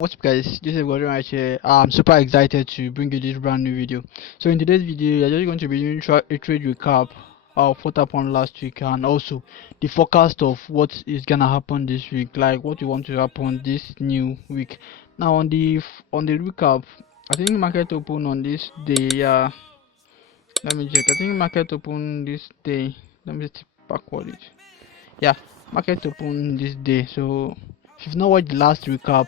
What's up guys, this is Gordon right here. I'm super excited to bring you this brand new video. So in today's video, I'm just going to be doing a trade recap of what happened last week and also the forecast of what is gonna happen this week, like what you want to happen this new week. Now on the recap, I think market open on this day. Yeah, let me check. I think market open this day. Let me just backward it. Yeah, market open this day. So if you've not watched the last recap,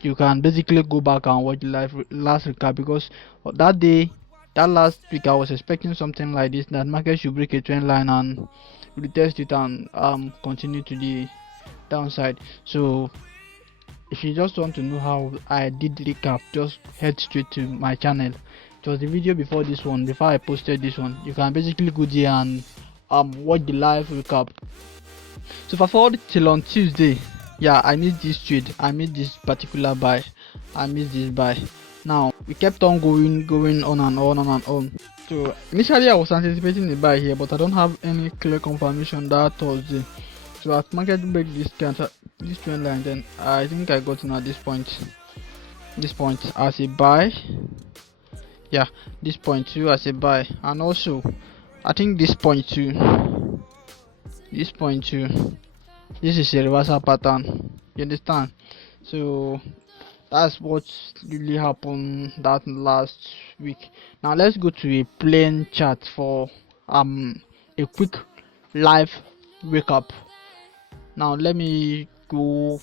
you can basically go back and watch the last recap, because that day, that last week, I was expecting something like this, that market should break a trend line and retest it and continue to the downside. So if you just want to know how I did the recap, just head straight to my channel. It was the video before this one, before I posted this one. You can basically go there and watch the live recap. So fast forward till on Tuesday. Yeah, I missed this trade. I missed this particular buy. I missed this buy. Now we kept on going on and on. So initially I was anticipating a buy here, but I don't have any clear confirmation that Thursday. So as market break this trend line, then I think I got in at this point as a buy. Yeah, this point too as a buy, and also I think this point too. This is a reversal pattern, you understand? So that's what really happened that last week. Now let's go to a plain chart for a quick live recap. Now let me use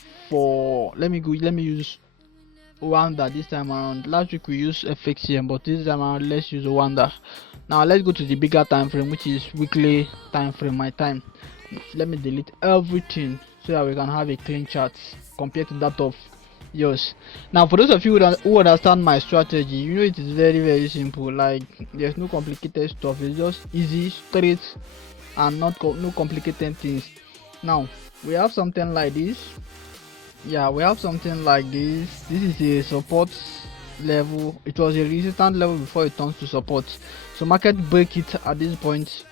Wanda this time around. Last week we used FXCM, but this time around let's use Wanda. Now let's go to the bigger time frame, which is weekly time frame. My time, let me delete everything so that we can have a clean chart compared to that of yours. Now for those of you who understand my strategy, you know it is very simple. Like there's no complicated stuff, it's just easy, straight, and no complicated things. Now we have something like this. Yeah, we have something like this. This is a support level. It was a resistance level before it turns to support. So market break it at this point,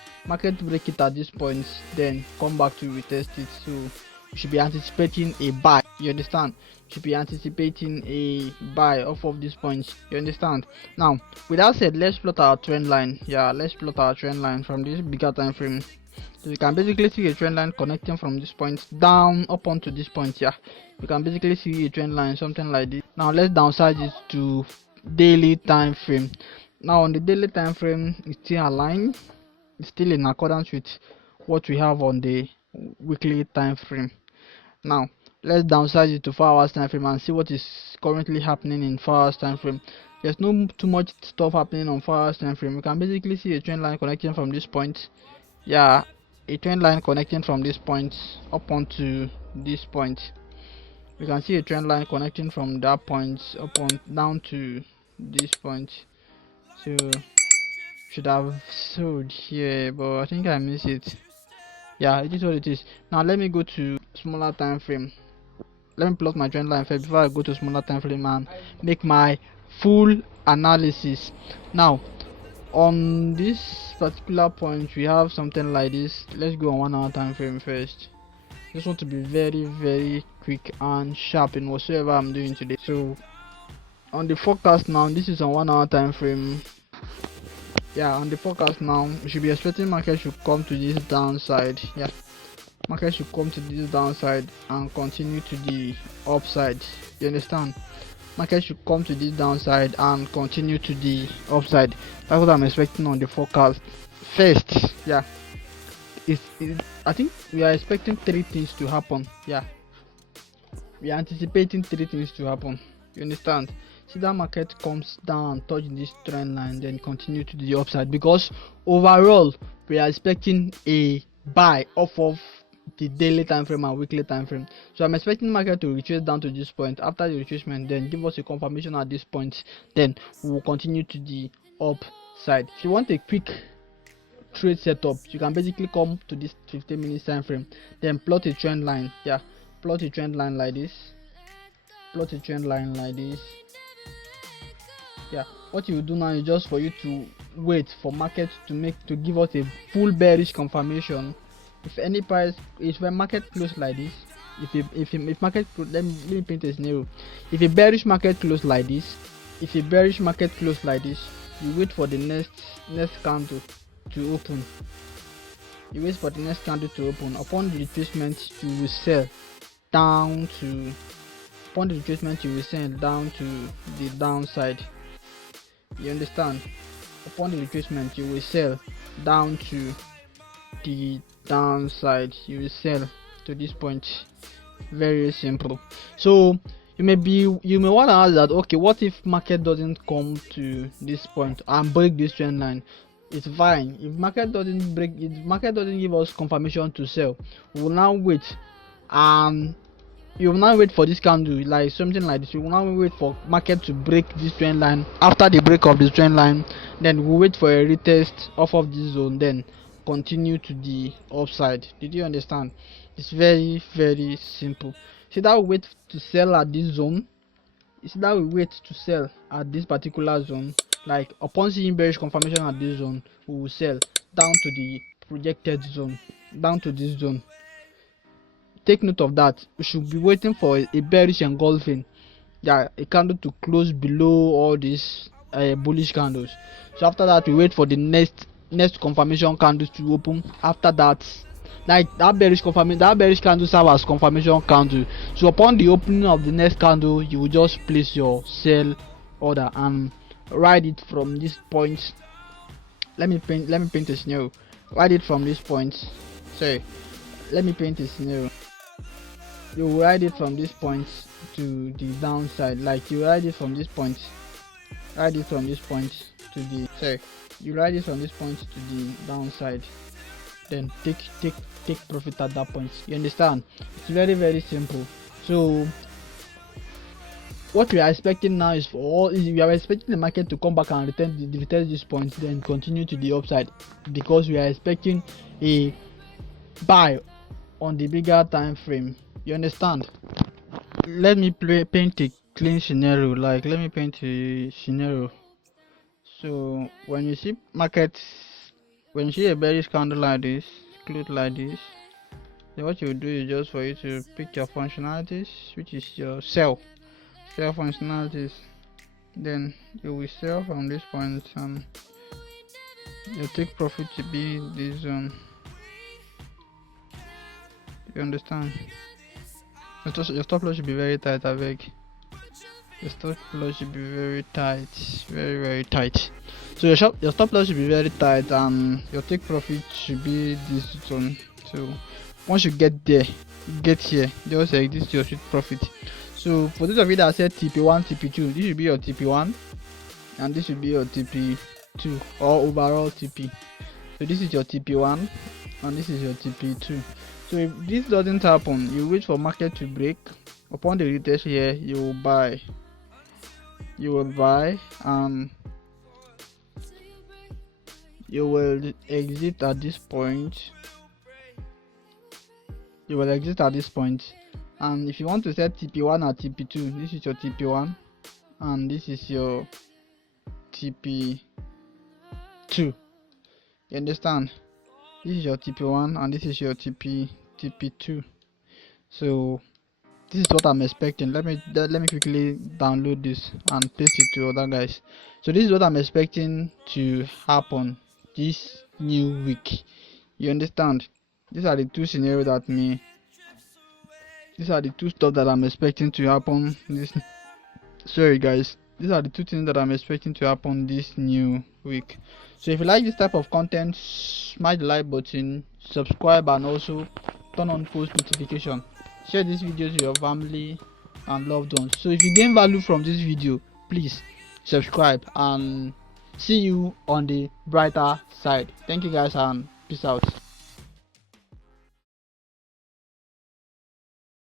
then come back to retest it. So you should be anticipating a buy, you understand? You should be anticipating a buy off of this point, you understand? Now with that said, let's plot our trend line. Yeah, let's plot our trend line from this bigger time frame. So you can basically see a trend line connecting from this point down up onto this point. Yeah, you can basically see a trend line, something like this. Now let's downsize it to daily time frame. Now on the daily time frame, it's still aligned, it's still in accordance with what we have on the weekly time frame. Now let's downsize it to 4 hours time frame and see what is currently happening in 4 hours time frame. There's no too much stuff happening on 4 hours time frame. You can basically see a trend line connecting from this point. Yeah, a trend line connecting from this point up onto this point. You can see a trend line connecting from that point up on down to this point. So should have sold here, but I think I missed it. Yeah, it is what it is. Now let me go to smaller time frame. Let me plot my trend line first before I go to smaller time frame and make my full analysis. Now on this particular point we have something like this. Let's go on 1 hour time frame first. Just want to be very quick and sharp in whatsoever I'm doing today. So on the forecast now, this is on 1 hour time frame. Yeah, on the forecast now, we should be expecting market should come to this downside. Yeah, market should come to this downside and continue to the upside, you understand? Market should come to this downside and continue to the upside. That's what I'm expecting on the forecast first. Yeah, I think we are expecting 3 things to happen. Yeah, we are anticipating 3 things to happen, you understand? See, that market comes down and touch this trend line, then continue to the upside, because overall we are expecting a buy off of the daily time frame and weekly time frame. So I'm expecting market to retrace down to this point. After the retracement, then give us a confirmation at this point, then we will continue to the upside. If you want a quick trade setup, you can basically come to this 15 minutes time frame, then plot a trend line. Yeah, plot a trend line like this. Yeah, what you will do now is just for you to wait for market to give us a full bearish confirmation. If when market close like this, if market let me paint a scenario. If a bearish market close like this, you wait for the next candle to open. Upon the retracement, you will sell down to the downside. You understand? Upon the retracement, you will sell down to the downside. You will sell to this point. Very simple. So you may want to ask that, okay, what if market doesn't come to this point and break this trend line? It's fine. If market doesn't give us confirmation to sell, we will now wait, and you will now wait for this candle, like something like this. You will now wait for market to break this trend line. After the break of this trend line, then we'll wait for a retest off of this zone, then continue to the upside. Did you understand? It's very simple. See that we wait to sell at this zone. We wait to sell at this particular zone. Like upon seeing bearish confirmation at this zone, we will sell down to the projected zone, down to this zone. Take note of that. We should be waiting for a bearish engulfing, a candle to close below all these bullish candles. So after that, we wait for the next confirmation candles to open. After that, like that bearish candle serve as confirmation candle. So upon the opening of the next candle, you will just place your sell order and ride it from this point. Let me paint a scenario. Ride it from this point. Let me paint a scenario. You ride it from this point to the downside. Like you ride it from this point. You ride it from this point to the downside. Then take profit at that point. You understand? It's very simple. So what we are expecting now is we are expecting the market to come back and retest this point, then continue to the upside, because we are expecting a buy on the bigger time frame. You understand? Let me paint a clean scenario. Like let me paint a scenario. So when you see a bearish candle like this, close like this, then what you do is just for you to pick your functionalities, which is your sell functionalities. Then you will sell from this point, and your take profit to be this zone. You understand? Your stop loss should be very tight. I beg. Your stop loss should be very tight, very tight. So your stop loss should be very tight, and your take profit should be this zone. So once you get here, just exit your street profit. So for those of you that said TP1, TP2, this should be your TP1, and this should be your TP2, or overall TP. So this is your TP1, and this is your TP2. So if this doesn't happen, you wait for market to break. Upon the retest here, you will buy, and you will exit at this point. And if you want to set TP1 or TP2, this is your TP1 and this is your TP2. You understand? This is your TP1 and this is your TP2. So this is what I'm expecting. Let me quickly download this and paste it to other guys. So this is what I'm expecting to happen this new week. You understand? These are the two scenarios these are the two stuff that I'm expecting to happen sorry guys, these are the two things that I'm expecting to happen this new week. So if you like this type of content, smash the like button, subscribe, and also turn on post notification. Share this video to your family and loved ones. So if you gain value from this video, please subscribe, and see you on the brighter side. Thank you guys, and peace out.